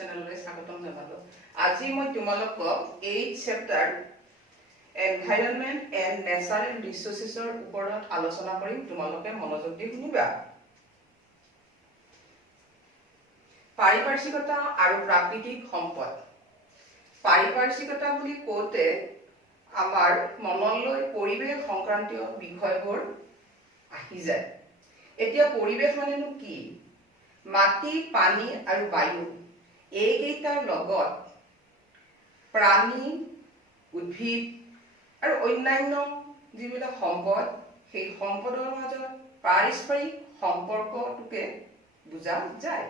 চেনেললৈ স্বাগতম জনালো। আজি মই তোমালোকক 8th chapter environment and natural ৰিসোৰ্সেছৰ ওপৰত আলোচনা কৰিম। তোমালোকে মনোযোগ দি শুনিবা। পাৰিপাৰ্শ্বিকতা আৰু প্ৰাকৃতিক সম্পদ। পাৰিপাৰ্শ্বিকতা বুলি কওঁতে আমাৰ মনলৈ পৰিৱেশ সংক্ৰান্তীয় বিষয়বোৰ আহি যায়। এতিয়া পৰিৱেশ মানেনো কি? মাটি, পানী আৰু বায়ু এইকেইটাৰ লগত প্ৰাণী, উদ্ভিদ আৰু অন্যান্য যিবিলাক সম্পদ, সেই সম্পদৰ মাজত পাৰস্পৰিক সম্পৰ্কটোকে বুজা যায়।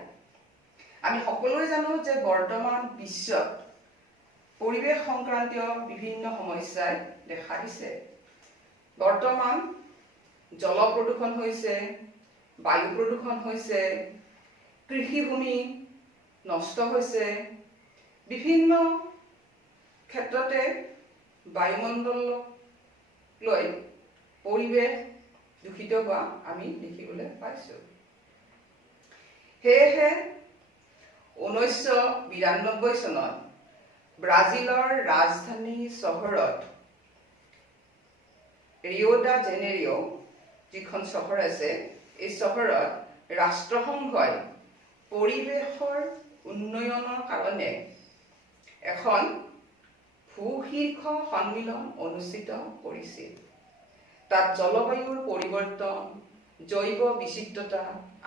আমি সকলোৱে জানো যে বৰ্তমান বিশ্বত পৰিৱেশ সংক্ৰান্তীয় বিভিন্ন সমস্যাই দেখা দিছে। বৰ্তমান জল প্ৰদূষণ হৈছে, বায়ু প্ৰদূষণ হৈছে, কৃষিভূমি নষ্ট হৈছে, বিভিন্ন ক্ষেত্ৰতে বায়ুমণ্ডললৈ পৰিৱেশ দূষিত হোৱা আমি দেখিবলৈ পাইছো। সেয়েহে 1992 চনত ব্ৰাজিলৰ ৰাজধানী চহৰত ৰিঅ' ডা জেনেৰিঅ' যিখন চহৰ আছে, এই চহৰত ৰাষ্ট্ৰসংঘই পৰিৱেশৰ উন্নয়নৰ কাৰণে এখন ভূশীৰ্ষ সন্মিলন অনুষ্ঠিত কৰিছিল। তাত জলবায়ুৰ পৰিৱৰ্তন, জৈৱ বিচিত্ৰতা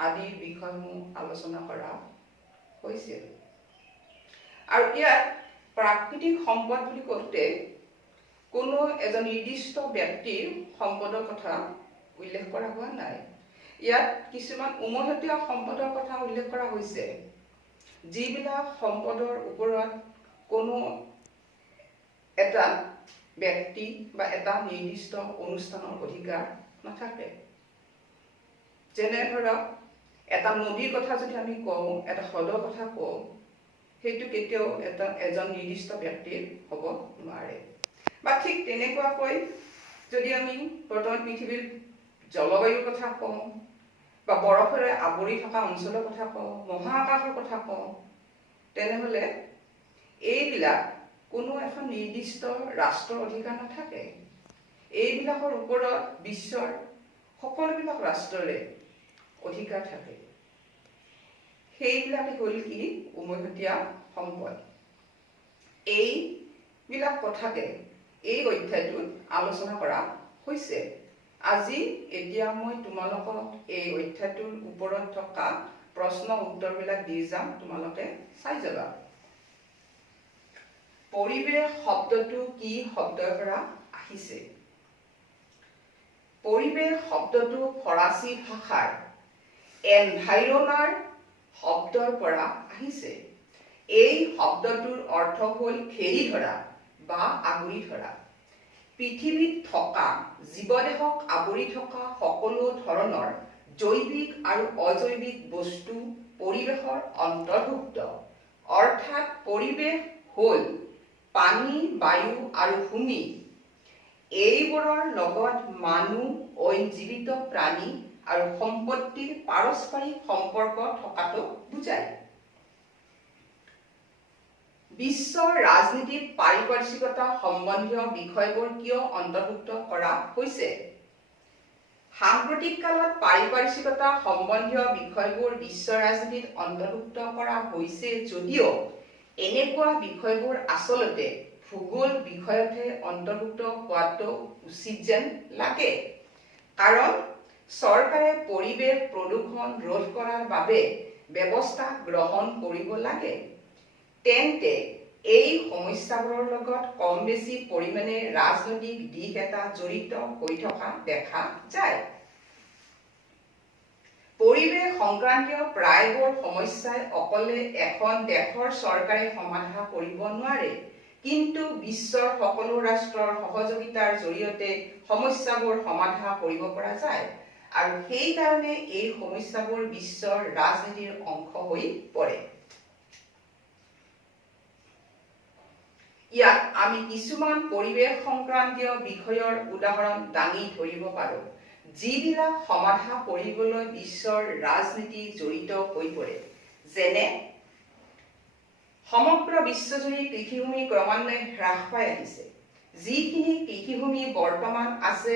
আদিৰ বিষয়সমূহ আলোচনা কৰা হৈছিল। আৰু ইয়াত প্ৰাকৃতিক সম্পদ বুলি কওঁতে কোনো এজন নিৰ্দিষ্ট ব্যক্তিৰ সম্পদৰ কথা উল্লেখ কৰা হোৱা নাই। ইয়াত কিছুমান উমৈহতীয়া সম্পদৰ কথা উল্লেখ কৰা হৈছে, যিবিলাক সম্পদৰ ওপৰত কোনো এটা ব্যক্তি বা এটা নিৰ্দিষ্ট অনুষ্ঠানৰ অধিকাৰ নাথাকে। যেনে ধৰক এটা নদীৰ কথা যদি আমি কওঁ, এটা হ্ৰদৰ কথা কওঁ, সেইটো কেতিয়াও এজন নিৰ্দিষ্ট ব্যক্তিৰ হ'ব নোৱাৰে। বা ঠিক তেনেকুৱাকৈ যদি আমি বৰ্তমান পৃথিৱীৰ জলবায়ুৰ কথা কওঁ বা বৰফেৰে আৱৰি থকা অঞ্চলৰ কথা কওঁ, মহাকাশৰ কথা কওঁ, তেনেহ'লে এইবিলাক কোনো এখন নিৰ্দিষ্ট ৰাষ্ট্ৰৰ অধিকাৰ নাথাকে। এইবিলাকৰ ওপৰত বিশ্বৰ সকলোবিলাক ৰাষ্ট্ৰৰে অধিকাৰ থাকে। সেইবিলাকে হ'ল কি? উমৈহতীয়া সম্পদ। এইবিলাক কথাকে এই অধ্যায়টোত আলোচনা কৰা হৈছে। আজি এতিয়া মই তোমালোকক এই অধ্যায়টোৰ ওপৰত থকা প্ৰশ্ন উত্তৰবিলাক দি যাম, তোমালোকে চাই যাবা। পৰিৱেশ শব্দটো কি শব্দৰ পৰা আহিছে? পৰিৱেশ শব্দটো ফৰাচী ভাষাৰ এনভাইৰনাৰ শব্দৰ পৰা আহিছে। এই শব্দটোৰ অৰ্থ হ'ল ঘেৰি ধৰা বা আগুৰি ধৰা। পৃথিৱীত থকা জীৱদেহক আৱৰি থকা সকলো ধৰণৰ জৈৱিক আৰু অজৈৱিক বস্তু পৰিৱেশৰ অন্তৰ্ভুক্ত। অৰ্থাৎ পৰিৱেশ হ'ল পানী, বায়ু আৰু ভূমি। এইবোৰৰ লগত মানুহ, অইন জীৱিত প্ৰাণী আৰু সম্পত্তিৰ পাৰস্পৰিক সম্পৰ্ক থকাটো বুজায়। বিশ্বৰ ৰাজনীতিত পাৰিপাৰ্শ্বিকতা সম্বন্ধীয় বিষয়বোৰ কিয় অন্তৰ্ভুক্ত কৰা হৈছে? সাম্প্ৰতিক কালত পাৰিপাৰ্শ্বিকতা সম্বন্ধীয় বিষয়বোৰ বিশ্ব ৰাজনীতিত অন্তৰ্ভুক্ত কৰা হৈছে যদিও এনেকুৱা বিষয়বোৰ আচলতে ভূগোল বিষয়তহে অন্তৰ্ভুক্ত হোৱাটো উচিত যেন লাগে। কাৰণ চৰকাৰে পৰিৱেশ প্ৰদূষণ ৰোধ কৰাৰ বাবে ব্যৱস্থা গ্ৰহণ কৰিব লাগে। তেন্তে এই সমস্যাবোৰৰ লগত কম বেছি পৰিমাণে ৰাজনৈতিক দিশ এটা জড়িত হৈ থকা দেখা যায়। পৰিৱেশ সংক্ৰান্তীয় প্ৰায়বোৰ সমস্যাই অকলে এখন দেশৰ চৰকাৰে সমাধান কৰিব নোৱাৰে, কিন্তু বিশ্বৰ সকলো ৰাষ্ট্ৰৰ সহযোগিতাৰ জৰিয়তে সমস্যাবোৰ সমাধান কৰিব পৰা যায়। আৰু সেইকাৰণে এই সমস্যাবোৰ বিশ্বৰ ৰাজনীতিৰ অংশ হৈ পৰে। ইয়াত আমি কিছুমান পৰিৱেশ সংক্ৰান্তীয় বিষয়ৰ উদাহৰণ দাঙি ধৰিব পাৰো, যিবিলাক সমাধান কৰিবলৈ বিশ্বৰ ৰাজনীতি জড়িত হৈ পৰে। যেনে সমগ্ৰ বিশ্বজুৰি কৃষিভূমি ক্ৰমান্বয়ে হ্ৰাস পাই আহিছে। যিখিনি কৃষিভূমি বৰ্তমান আছে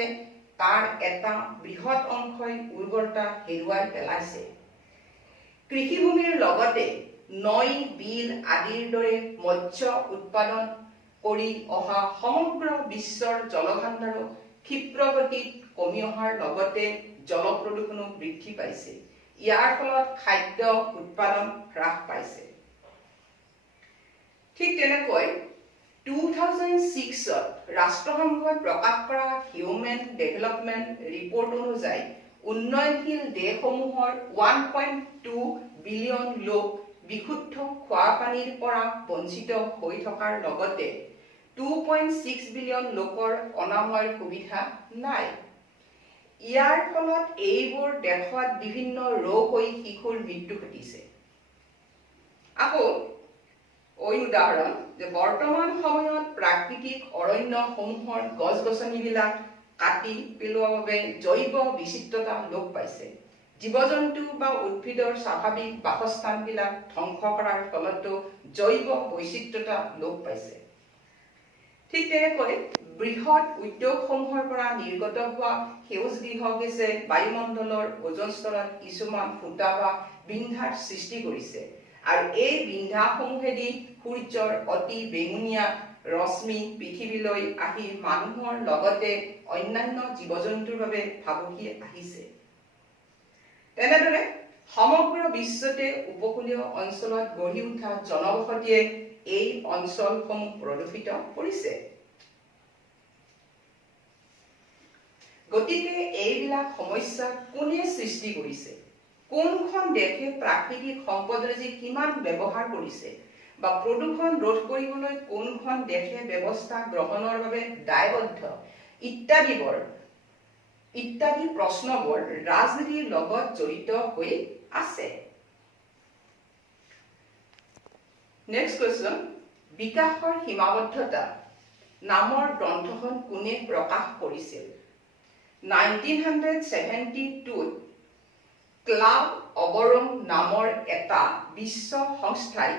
তাৰ এটা বৃহৎ অংশই উৰ্বৰতা হেৰুৱাই পেলাইছে। কৃষিভূমিৰ লগতে নৈ, বিল আদিৰ দৰে মৎস্য উৎপাদন কৰি অহা সমগ্ৰ বিশ্বৰ জলভাণ্ডাৰো ক্ষিপ্ৰগতিত কমি অহাৰ লগতে জল প্ৰদূষণো বৃদ্ধি পাইছে। ইয়াৰ ফলত খাদ্য উৎপাদন হ্ৰাস পাইছে। ঠিক তেনেকৈ 2006 ৰাষ্ট্ৰসংঘই প্ৰকাশ কৰা হিউমেন ডেভেলপমেণ্ট ৰিপৰ্ট অনুযায়ী উন্নয়নশীল দেশসমূহৰ 1.2 বিলিয়ন লোক বিশুদ্ধ খোৱা পানীৰ পৰা বঞ্চিত হৈ থকাৰ লগতে 2.6 বিলিয়ন লোকৰ অনাময়ৰ সুবিধা নাই। ইয়াৰ ফলত এইবোৰ দেশত বিভিন্ন ৰোগ হৈ শিশুৰ মৃত্যু ঘটিছে। আকৌ উদাহৰণ যে বৰ্তমান সময়ত প্ৰাকৃতিক অৰণ্যসমূহৰ গছ-গছনিবিলাক কাটি পেলোৱাৰ বাবে জৈৱ বিচিত্ৰতা লোপ পাইছে। জীৱ-জন্তু বা উদ্ভিদৰ স্বাভাৱিক বাসস্থানবিলাক ধ্বংস কৰাৰ ফলতো জৈৱ বৈচিত্ৰতা লোপ পাইছে। ঠিক তেনেকৈ বৃহৎ উদ্যোগসমূহৰ পৰা নিৰ্গত হোৱা সেউজগৃহ গেছে বায়ুমণ্ডলৰ ওজন স্তৰত কিছুমান ফুটা বা বিন্ধাৰ সৃষ্টি কৰিছে আৰু এই বিন্ধাসমূহেদি সূৰ্যৰ অতি বেঙুনীয়া ৰশ্মি পৃথিৱীলৈ আহি মানুহৰ লগতে অন্যান্য জীৱ-জন্তুৰ বাবে ভাবুকি আহিছে। তেনেদৰে সমগ্ৰ বিশ্বতে উপকূলীয় অঞ্চলত গঢ়ি উঠা জনবসতিয়ে এই অঞ্চলসমূহ প্ৰদূষিত কৰিছে। গতিকে এইবিলাক সমস্যা কোনে সৃষ্টি কৰিছে? কোনখন দেশে প্ৰাকৃতিক সম্পদৰাজি কিমান ব্যৱহাৰ কৰিছে বা প্ৰদূষণ ৰোধ কৰিবলৈ কোনখন দেশে ব্যৱস্থা গ্ৰহণৰ বাবে দায়বদ্ধ ইত্যাদি প্ৰশ্নবোৰ ৰাজনীতিৰ লগত জড়িত হৈ আছে। নেক্সট কুৱেশ্যন, বিকাশৰ সীমাবদ্ধতা নামৰ গ্ৰন্থখন কোনে প্ৰকাশ কৰিছিল? 1972 ক্লাব অৱ ৰোম নামৰ এটা বিশ্ব সংস্থাই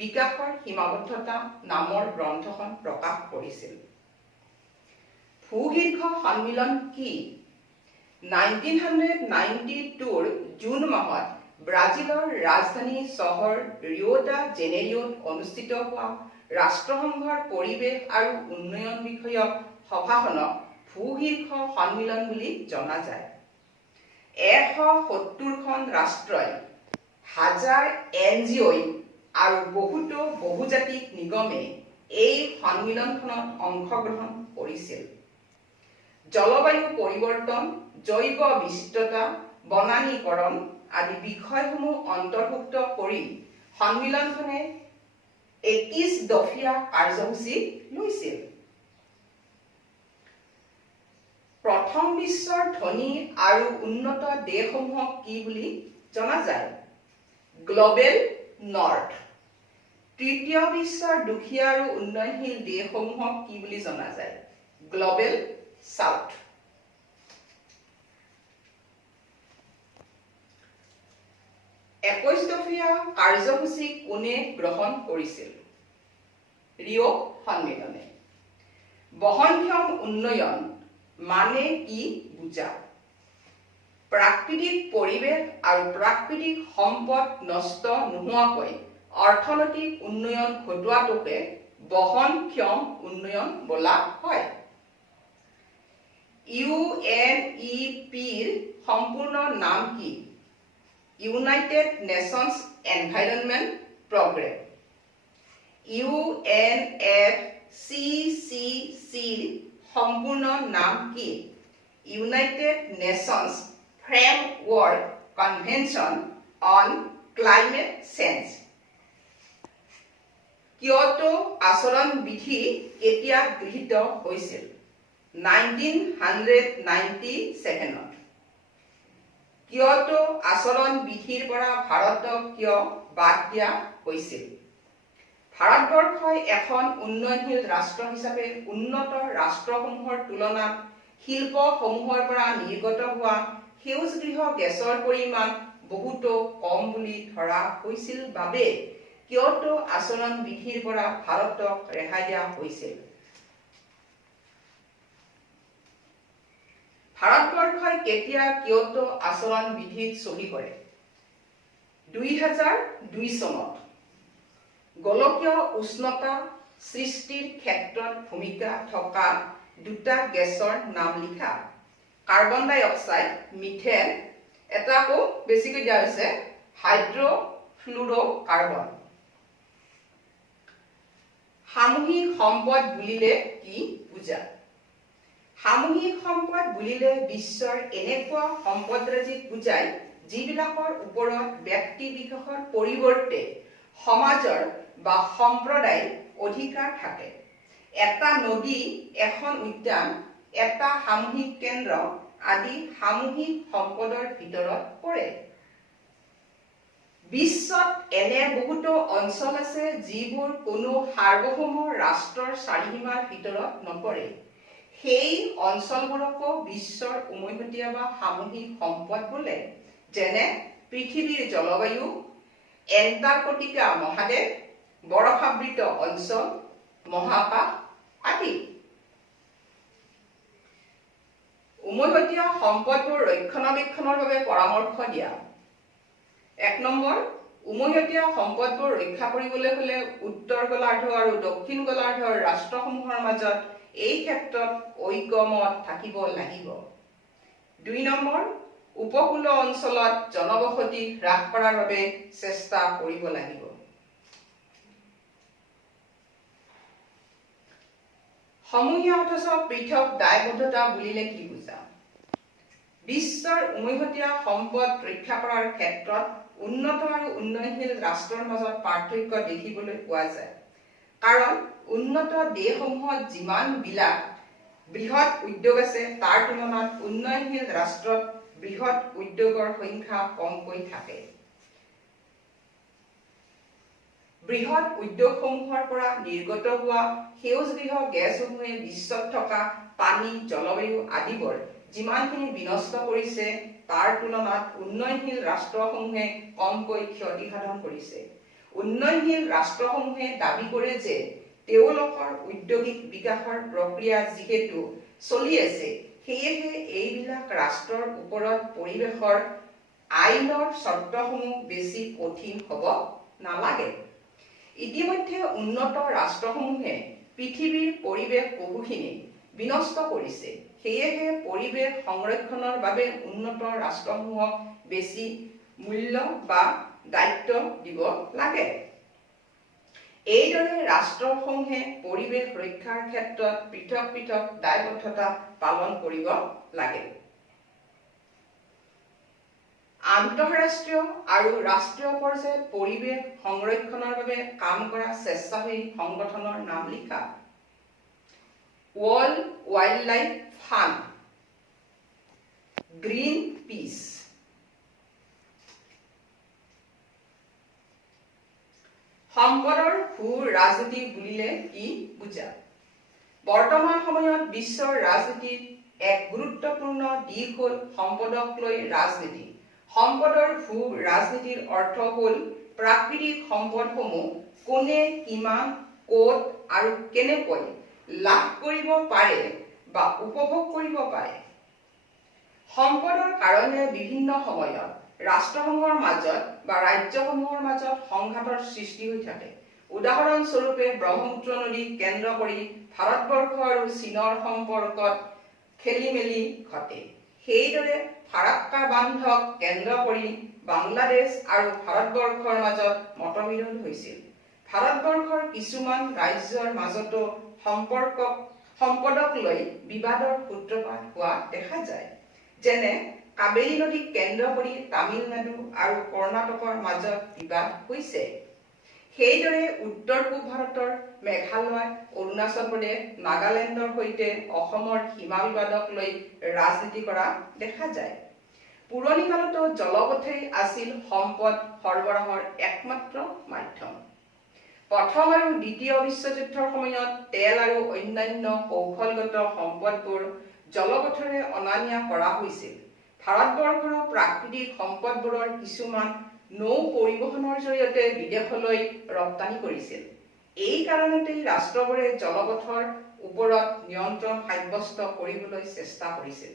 বিকাশৰ সীমাবদ্ধতা নামৰ গ্ৰন্থখন প্ৰকাশ কৰিছিল। ভূশীৰ্ষ সন্মিলন কি? 1992 জুন মাহত ব্ৰাজিলৰ ৰাজধানী চহৰ ৰিঅ' ডা জেনেৰিঅ'ত অনুষ্ঠিত হোৱা ৰাষ্ট্ৰসংঘৰ পৰিৱেশ আৰু উন্নয়ন বিষয়ক সভাখনক ভূশীৰ্ষ সন্মিলন বুলি জনা যায়। 170খন ৰাষ্ট্ৰই, হাজাৰ NGOই আৰু বহুতো বহুজাতিক নিগমে এই সন্মিলনখনত অংশগ্ৰহণ কৰিছিল। জলবায়ু পৰিৱৰ্তন, জৈৱ বিচিত্ৰতা, বনানীকৰণ আদি বিষয়সমূহ অন্তৰ্ভুক্ত কৰি সন্মিলনখনে 21 দফীয়া কাৰ্যসূচী লৈছিল। প্ৰথম বিশ্বৰ ধনী আৰু উন্নত দেশসমূহক কি বুলি জনা যায়? Global north. তৃতীয় বিশ্বৰ দুখীয়া আৰু উন্নয়নশীল দেশসমূহক কি বুলি জনা যায়? Global south. একৈশ দফীয়া কাৰ্যসূচী কোনে গ্ৰহণ কৰিছিল? ৰিঅ' সন্মিলনে। বহনক্ষম উন্নয়ন মানে কি বুজা? প্ৰাকৃতিক পৰিৱেশ আৰু প্ৰাকৃতিক সম্পদ নষ্ট নোহোৱাকৈ অৰ্থনৈতিক উন্নয়ন ঘটোৱাটোকে বহনক্ষম উন্নয়ন বোলা হয়। UNEPৰ সম্পূৰ্ণ নাম কি? United Nations Environment Programme. UNFCCCৰ সম্পূৰ্ণ নাম কি? United Nations Framework Convention on Climate Change. Kyoto আচৰণ বিধি কেতিয়া গৃহীত হৈছিল? 1997ত। কিয়োটো আচৰণ বিধিৰ পৰা ভাৰতক কিয় বাদ দিয়া হৈছিল? ভাৰতবৰ্ষই এখন উন্নয়নশীল ৰাষ্ট্ৰ হিচাপে উন্নত ৰাষ্ট্ৰসমূহৰ তুলনাত শিল্পসমূহৰ পৰা নিৰ্গত হোৱা সেউজগৃহ গেছৰ পৰিমাণ বহুতো কম বুলি ধৰা হৈছিল বাবে কিয়োটো আচৰণ বিধিৰ পৰা ভাৰতক ৰেহাই দিয়া হৈছিল। ভাৰতবৰ্ষই কেতিয়া কিয়োটো আচৰণ বিধিত চহী কৰে? 2002 চনত গোলকীয় উষ্ণতা সৃষ্টিৰ ক্ষেত্ৰত ভূমিকা থকা দুটা গেছৰ নাম লিখা। কাৰ্বন ডাই অক্সাইড, মিথেন, এটা আকৌ বেছিকৈ দিয়া হৈছে হাইড্ৰফ্লুৰ'কাৰ্বন। সামূহিক সম্পদ বুলিলে কি বুজা? সামূহিক সম্পদ বুলিলে বিশ্বৰ এনেকুৱা সম্পদৰাজিক বুজায় যিবিলাকৰ ওপৰত ব্যক্তি বিশেষৰ পৰিৱৰ্তে সমাজৰ বা সম্প্ৰদায়ৰ অধিকাৰ থাকে। এটা নদী, এখন উদ্যান, এটা সামূহিক কেন্দ্ৰ আদি সামূহিক সম্পদৰ ভিতৰত পৰে। বিশ্বত এনে বহুতো অঞ্চল আছে যিবোৰ কোনো সাৰ্বভৌম ৰাষ্ট্ৰৰ চাৰিসীমাৰ ভিতৰত নপৰে। সেই অঞ্চলবোৰকো বিশ্বৰ উমৈহতীয়া বা সামূহিক সম্পদ বোলে, যেনে পৃথিৱীৰ জলবায়ু, এণ্টাৰ্কটিকা মহাদেশ, বৰফাবৃত অঞ্চল, মহাকাশ আদি। উমৈহতীয়া সম্পদবোৰ ৰক্ষণাবেক্ষণৰ বাবে পৰামৰ্শ দিয়া। 1 নম্বৰ, উমৈহতীয়া সম্পদবোৰ ৰক্ষা কৰিবলৈ হলে উত্তৰ গোলাৰ্ধ আৰু দক্ষিণ গোলাৰ্ধৰ ৰাষ্ট্ৰসমূহৰ মাজত এই ক্ষেত্ৰত ঐক্যমত থাকিব লাগিব। 2 নম্বৰ, উপকূলীয় অঞ্চলত জনবসতি হ্ৰাস কৰাৰ বাবে চেষ্টা কৰিব লাগিব। সমূহীয়া অথচ পৃথক দায়বদ্ধতা বুলিলে কি বুজা? বিশ্বৰ উমৈহতীয়া সম্পদ ৰক্ষা কৰাৰ ক্ষেত্ৰত উন্নত আৰু উন্নয়নশীল ৰাষ্ট্ৰৰ মাজত পাৰ্থক্য দেখিবলৈ পোৱা যায়। কাৰণ উন্নত দেশসমূহত যিমান বিলাক বৃহৎ উদ্যোগ আছে তাৰ তুলনাত উন্নয়নশীল ৰাষ্ট্ৰত বৃহৎ উদ্যোগৰ সংখ্যা কমকৈ থাকে। বৃহৎ উদ্যোগসমূহৰ পৰা নিৰ্গত হোৱা সেউজগৃহ গেছসমূহে বিশ্বত থকা পানী, জলবায়ু আদিবোৰ যিমানখিনি বিনষ্ট কৰিছে তাৰ তুলনাত উন্নয়নশীল ৰাষ্ট্ৰসমূহে কমকৈ ক্ষতিসাধন কৰিছে। উন্নয়নশীল ৰাষ্ট্ৰসমূহে দাবী কৰে যে তেওঁলোকৰ ঔদ্যোগিক বিকাশৰ প্ৰক্ৰিয়া যিহেতু চলি আছে, সেয়েহে এইবিলাক ৰাষ্ট্ৰৰ ওপৰত পৰিৱেশৰ আইনৰ চৰ্তসমূহ বেছি কঠিন হ'ব নালাগে। ইতিমধ্যে উন্নত ৰাষ্ট্ৰসমূহে পৃথিৱীৰ পৰিৱেশ বহুখিনি বিনষ্ট কৰিছে। সেয়েহে পৰিৱেশ সংৰক্ষণৰ বাবে উন্নত ৰাষ্ট্ৰসমূহক বেছি মূল্য বা দায়িত্ব দিব লাগে। এইদৰে ৰাষ্ট্ৰসমূহে পৰিৱেশ ৰক্ষাৰ ক্ষেত্ৰত পৃথক পৃথক দায়বদ্ধতা পালন কৰিব লাগে। আন্তঃৰাষ্ট্ৰীয় আৰু ৰাষ্ট্ৰীয় পৰ্যায়ত পৰিৱেশ সংৰক্ষণৰ বাবে কাম কৰা স্বেচ্ছাসেৱী সংগঠনৰ নাম লিখা। World Wildlife Fund, Greenpeace. সম্পদৰ ভূ-ৰাজনীতি বুলিলে কি বুজা? বৰ্তমান সময়ত বিশ্বৰ ৰাজনীতিত এক গুৰুত্বপূৰ্ণ দিশ হ'ল সম্পদক লৈ ৰাজনীতি। সম্পদৰ ভূ-ৰাজনীতিৰ অৰ্থ হ'ল প্ৰাকৃতিক সম্পদসমূহ কোনে, কিমান, ক'ত আৰু কেনেকৈ লাভ কৰিব পাৰে বা উপভোগ কৰিব পাৰে। সম্পদৰ কাৰণে বিভিন্ন সময়ত ৰাষ্ট্ৰসমূহৰ মাজত বা ৰাজ্যসমূহৰ মাজত সংঘাতৰ সৃষ্টি হৈ থাকে। উদাহৰণস্বৰূপে ব্ৰহ্মপুত্ৰ নদীক কেন্দ্ৰ কৰি ভাৰতবৰ্ষ আৰু চীনৰ সম্পৰ্কত খেলিমেলি ঘটে। সেইদৰে ফাৰাক্কা বান্ধক কেন্দ্ৰ কৰি বাংলাদেশ আৰু ভাৰতবৰ্ষৰ মাজত মতবিৰোধ হৈছিল। ভাৰতবৰ্ষৰ কিছুমান ৰাজ্যৰ মাজতো সম্পদক লৈ বিবাদৰ সূত্ৰপাত হোৱা দেখা যায়। যেনে কাবেৰী নদীক কেন্দ্ৰ কৰি তামিলনাডু আৰু কৰ্ণাটকৰ মাজত বিবাদ হৈছে। সেইদৰে উত্তৰ পূব ভাৰতৰ মেঘালয়, অৰুণাচল প্ৰদেশ, নাগালেণ্ডৰ সৈতে অসমৰ সীমা বিবাদক লৈ ৰাজনীতি কৰা দেখা যায়। পুৰণি কালতো জলপথেই আছিল সম্পদ সৰবৰাহৰ একমাত্ৰ মাধ্যম। প্ৰথম আৰু দ্বিতীয় বিশ্বযুদ্ধৰ সময়ত তেল আৰু অন্যান্য কৌশলগত সম্পদবোৰ জলপথেৰে অনা নিয়া কৰা হৈছিল। ভাৰতবৰ্ষৰ প্ৰাকৃতিক সম্পদবোৰৰ কিছুমান নৌ পৰিবহণৰ জৰিয়তে বিদেশলৈ ৰপ্তানি কৰিছিল। এই কাৰণতেই ৰাষ্ট্ৰবোৰে জলপথৰ ওপৰত নিয়ন্ত্ৰণ সাব্যস্ত কৰিবলৈ চেষ্টা কৰিছিল।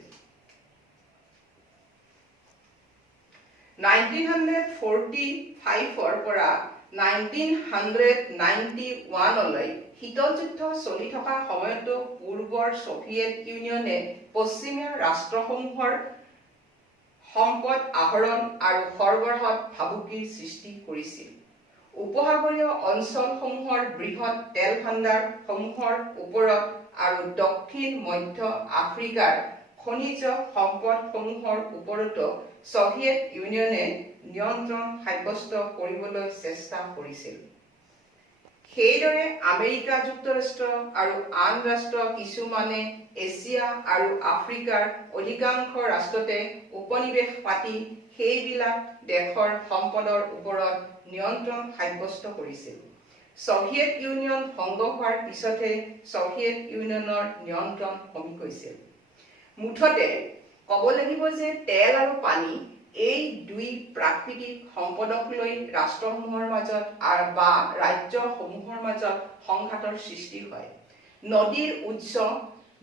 1945 পৰা 1991 লৈ শীতল যুদ্ধ চলি থকা সময়তো পূৰ্বৰ ছভিয়েট ইউনিয়নে পশ্চিমীয়া ৰাষ্ট্ৰসমূহৰ সম্পদ আহৰণ আৰু সৰবৰাহত ভাবুকিৰ সৃষ্টি কৰিছিল। উপসাগৰীয় অঞ্চলসমূহৰ বৃহৎ তেল ভাণ্ডাৰসমূহৰ ওপৰত আৰু দক্ষিণ মধ্য আফ্ৰিকাৰ খনিজ সম্পদসমূহৰ ওপৰতো ছভিয়েট ইউনিয়নে নিয়ন্ত্ৰণ সাব্যস্ত কৰিবলৈ চেষ্টা কৰিছিল। সেইদৰে আমেৰিকা যুক্তৰাষ্ট্ৰ আৰু আন ৰাষ্ট্ৰ কিছুমানে এছিয়া আৰু আফ্ৰিকাৰ অধিকাংশ ৰাষ্ট্ৰতে উপনিৱেশ পাতি সেইবিলাক দেশৰ সম্পদৰ ওপৰত নিয়ন্ত্ৰণ সাব্যস্ত কৰিছিল। ছভিয়েট ইউনিয়ন ভংগ হোৱাৰ পিছতহে ছভিয়েট ইউনিয়নৰ নিয়ন্ত্ৰণ কমি গৈছিল। মুঠতে ক'ব লাগিব যে তেল আৰু পানী এই দুই প্ৰাকৃতিক সম্পদক লৈ ৰাষ্ট্ৰসমূহৰ মাজত বা ৰাজ্যসমূহৰ মাজত সংঘাতৰ সৃষ্টি হয়। নদীৰ উৎস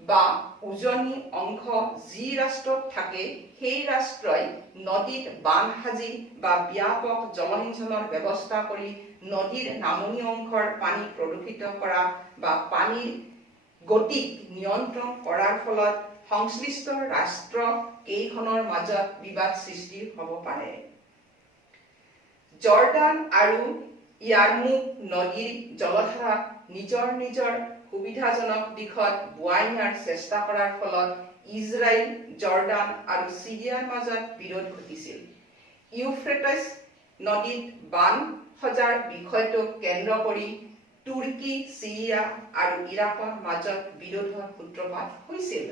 বা উজনি অংশ যি ৰাষ্ট্ৰত থাকে সেই ৰাষ্ট্ৰই নদীত বান্ধ সাজি বা ব্যাপক জলসিঞ্চনৰ ব্যৱস্থা কৰি নদীৰ নামনি অংশৰ পানী প্ৰদূষিত কৰা বা পানীৰ গতিক নিয়ন্ত্ৰণ কৰাৰ ফলত সংশ্লিষ্ট ৰাষ্ট্ৰ কেইখনৰ মাজত বিবাদ সৃষ্টি হ'ব পাৰে। জৰ্ডান আৰু ইয়াৰমুক নদীৰ জলধাৰাক নিজৰ নিজৰ সুবিধাজনক দিশত বোৱাই নিয়াৰ চেষ্টা কৰাৰ ফলত ইজৰাইল, জৰ্ডান আৰু চিৰিয়াৰ মাজত বিৰোধ ঘটিছিল। ইউফ্ৰেটাছ নদীত বান্ধ সজাৰ বিষয়টোক কেন্দ্ৰ কৰি তুৰ্কী, চিৰিয়া আৰু ইৰাকৰ মাজত বিৰোধৰ সূত্ৰপাত হৈছিল।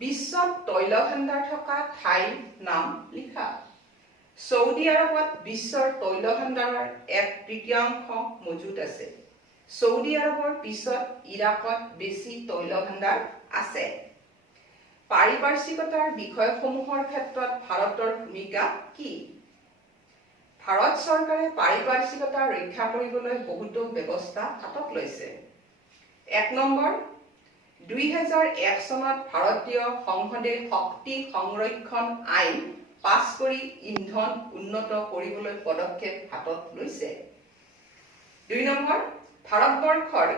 বিশ্বত তৈল ভাণ্ডাৰ থকা ঠাইৰ নাম লিখা। ছৌদি আৰবত বিশ্বৰ তৈল ভাণ্ডাৰৰ 1/3 মজুত আছে। ছৌদি আৰবৰ পিছত ইৰাকত বেছি তৈল ভাণ্ডাৰ আছে। পাৰিপাৰ্শ্বিকতাৰ বিষয়সমূহৰ ক্ষেত্ৰত ভাৰতৰ ভূমিকা কি? ভাৰত চৰকাৰে পাৰিপাৰ্শ্বিকতা ৰক্ষা কৰিবলৈ বহুতো ব্যৱস্থা হাতত লৈছে। 1 নম্বৰ, 2001 চনত ভাৰতীয় সংসদে শক্তি সংৰক্ষণ আইন পাছ কৰি ইন্ধন উন্নত কৰিবলৈ পদক্ষেপ হাতত লৈছে। 2 নম্বৰ, ভাৰতবৰ্ষৰ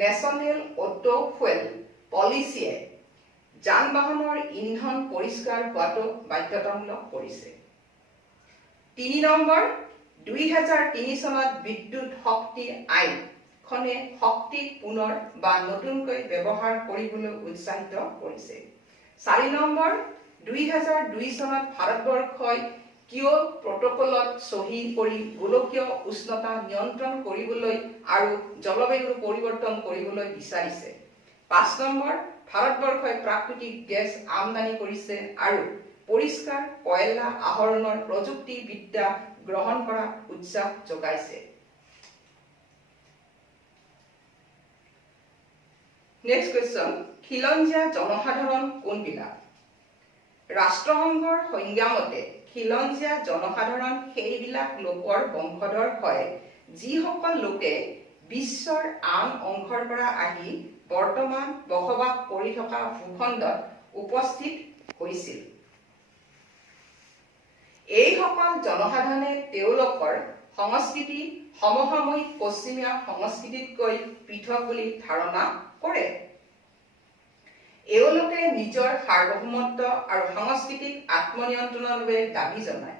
নেশ্যনেল অটো ফুয়েল পলিচিয়ে যান-বাহনৰ ইন্ধন পৰিষ্কাৰ হোৱাটো বাধ্যতামূলক কৰিছে। 3 নম্বৰ, 2003 চনত বিদ্যুৎ শক্তি আইন খনে শক্তিক পুনৰ বা নতুনকৈ ব্যৱহাৰ কৰিবলৈ উৎসাহিত কৰিছে। 4 নম্বৰ, 2002 চনত ভাৰতবৰ্ষই কিয় প্ৰটকলত চহী কৰি গোলকীয় উষ্ণতা নিয়ন্ত্ৰণ কৰিবলৈ আৰু জলবায়ুৰ পৰিৱৰ্তন কৰিবলৈ বিচাৰিছে। 5 নম্বৰ, ভাৰতবৰ্ষই প্ৰাকৃতিক গেছ আমদানি কৰিছে আৰু পৰিষ্কাৰ কয়লা আহৰণৰ প্ৰযুক্তিবিদ্যা গ্ৰহণ কৰাত উৎসাহ যোগাইছে। নেক্সট কুৱেশ্যন, খিলঞ্জীয়া জনসাধাৰণ কোনবিলাক? ৰাষ্ট্ৰসংঘৰ সংজ্ঞামতে খিলঞ্জীয়া জনসাধাৰণ সেইবিলাক লোকৰ বংশধৰ হয় যিসকল লোকে বিশ্বৰ আন অংশৰ পৰা আহি বৰ্তমান বসবাস কৰি থকা ভূখণ্ডত উপস্থিত হৈছিল। এইসকল জনসাধাৰণে তেওঁলোকৰ সংস্কৃতি সমসাময়িক পশ্চিমীয়া সংস্কৃতিতকৈ পৃথক বুলি ধাৰণা কৰে। এওঁলোকে নিজৰ সাৰ্বভৌমত্ব আৰু সাংস্কৃতিক আত্মনিয়ন্ত্ৰণৰ বাবে দাবী জনায়।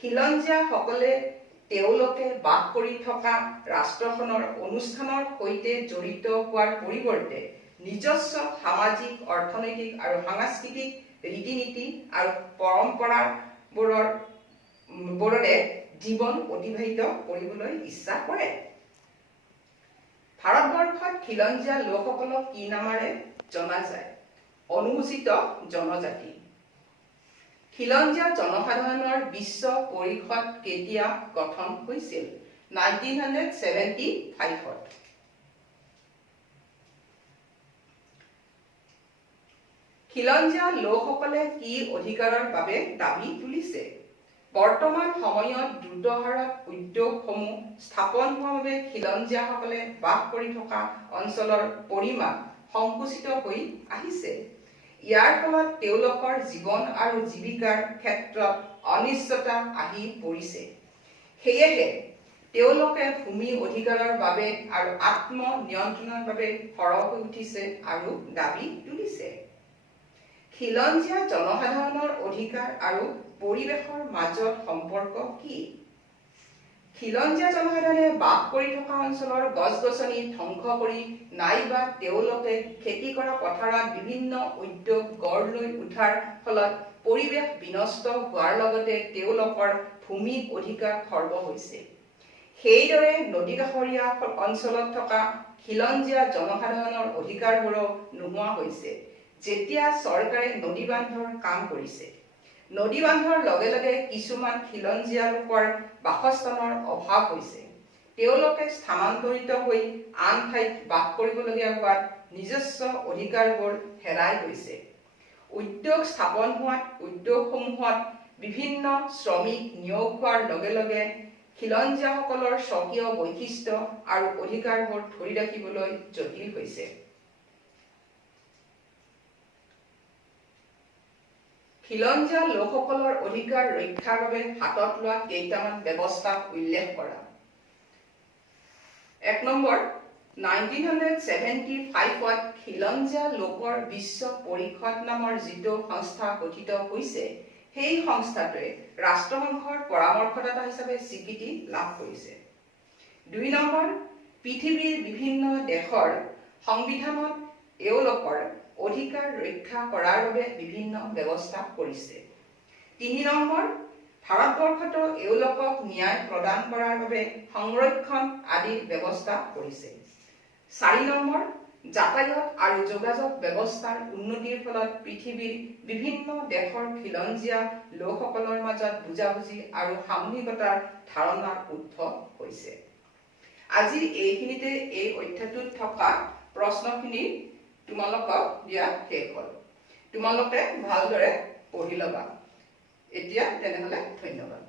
খিলঞ্জীয়াসকলে তেওঁলোকে বাস কৰি থকা ৰাষ্ট্ৰখনৰ অনুষ্ঠানৰ সৈতে জড়িত হোৱাৰ পৰিৱৰ্তে নিজস্ব সামাজিক, অৰ্থনৈতিক আৰু সাংস্কৃতিক ৰীতি-নীতি আৰু পৰম্পৰাবোৰেৰে জীৱন অতিবাহিত কৰিবলৈ ইচ্ছা কৰে। ভাৰতবৰ্ষত খিলঞ্জীয়া লোকসকলক কি নামেৰে জনা যায়? অনুসূচিত জনজাতি। খিলঞ্জীয়া জনসাধাৰণৰ বিশ্ব পৰিষদ কেতিয়া গঠন হৈছিল? 1975ত। খিলঞ্জীয়া লোকসকলে কি অধিকাৰৰ বাবে দাবী তুলিছে? বৰ্তমান সময়ত দ্ৰুত হাৰত উদ্যোগসমূহ স্থাপন হোৱাৰ বাবে খিলঞ্জীয়াসকলে বাস কৰি থকা অঞ্চলৰ পৰিমাণ সংকুচিত হৈ আহিছে। ইয়াৰ ফলত তেওঁলোকৰ জীৱন আৰু জীৱিকাৰ ক্ষেত্ৰত অনিশ্চয়তা আহি পৰিছে। সেয়েহে তেওঁলোকে ভূমি অধিকাৰৰ বাবে আৰু আত্মনিয়ন্ত্ৰণৰ বাবে সৰহ হৈ উঠিছে আৰু দাবী তুলিছে। খিলঞ্জীয়া জনসাধাৰণৰ অধিকাৰ আৰু পৰিৱেশৰ মাজত সম্পৰ্ক কি? খিলঞ্জীয়া জনসাধাৰণে বাস কৰি থকা অঞ্চলৰ গছ-গছনি ধ্বংস কৰি নাইবা তেওঁলোকে খেতি কৰা পথাৰত বিভিন্ন উদ্যোগ গঢ় লৈ উঠাৰ ফলত পৰিৱেশ বিনষ্ট হোৱাৰ লগতে তেওঁলোকৰ ভূমি অধিকাৰ খৰ্ব হৈছে। সেইদৰে নদী কাষৰীয়া অঞ্চলত থকা খিলঞ্জীয়া জনসাধাৰণৰ অধিকাৰবোৰো নোহোৱা হৈছে। যেতিয়া চৰকাৰে নদী বান্ধৰ কাম কৰিছে, নদী বান্ধৰ লগে লগে কিছুমান খিলঞ্জীয়া লোকৰ বাসস্থানৰ অভাৱ হৈছে। তেওঁলোকে স্থানান্তৰিত হৈ আন ঠাইত বাস কৰিবলগীয়া হোৱাত নিজস্ব অধিকাৰবোৰ হেৰাই গৈছে। উদ্যোগ স্থাপন হোৱাত উদ্যোগসমূহত বিভিন্ন শ্ৰমিক নিয়োগ হোৱাৰ লগে লগে খিলঞ্জীয়াসকলৰ স্বকীয় বৈশিষ্ট্য আৰু অধিকাৰবোৰ ধৰি ৰাখিবলৈ জটিল হৈছে। খিলঞ্জীয়া লোকসকলৰ অধিকাৰ ৰক্ষাৰ বাবে হাতত লোৱা কেইটামান ব্যৱস্থা উল্লেখ কৰা। 1 নম্বৰ, 1975ত খিলঞ্জীয়া লোকৰ বিশ্ব পৰিষদ নামৰ যিটো সংস্থা গঠিত হৈছে, সেই সংস্থাটোৱে ৰাষ্ট্ৰসংঘৰ পৰামৰ্শদাতা হিচাপে স্বীকৃতি লাভ কৰিছে। 2 নম্বৰ, পৃথিৱীৰ বিভিন্ন দেশৰ সংবিধানত এওঁলোকৰ অধিকাৰ ৰক্ষা কৰাৰ বাবে বিভিন্ন ব্যৱস্থা কৰিছে। 3 নম্বৰ, ভাৰতবৰ্ষতো এওঁলোকক ন্যায় প্ৰদান কৰাৰ বাবে সংৰক্ষণ আদিৰ ব্যৱস্থা কৰিছে। 4 নম্বৰ, যাতায়াত আৰু যোগাযোগ ব্যৱস্থাৰ উন্নতিৰ ফলত পৃথিৱীৰ বিভিন্ন দেশৰ খিলঞ্জীয়া লোকসকলৰ মাজত বুজাবুজি আৰু সামূহিকতাৰ ধাৰণাৰ উদ্ভৱ হৈছে। আজি এইখিনিতে এই অধ্যায়টোত থকা প্ৰশ্নখিনি তোমালোকক দিয়া শেষ হ'ল। তোমালোকে ভালদৰে পঢ়ি ল'বা। এতিয়া তেনেহ'লে ধন্যবাদ।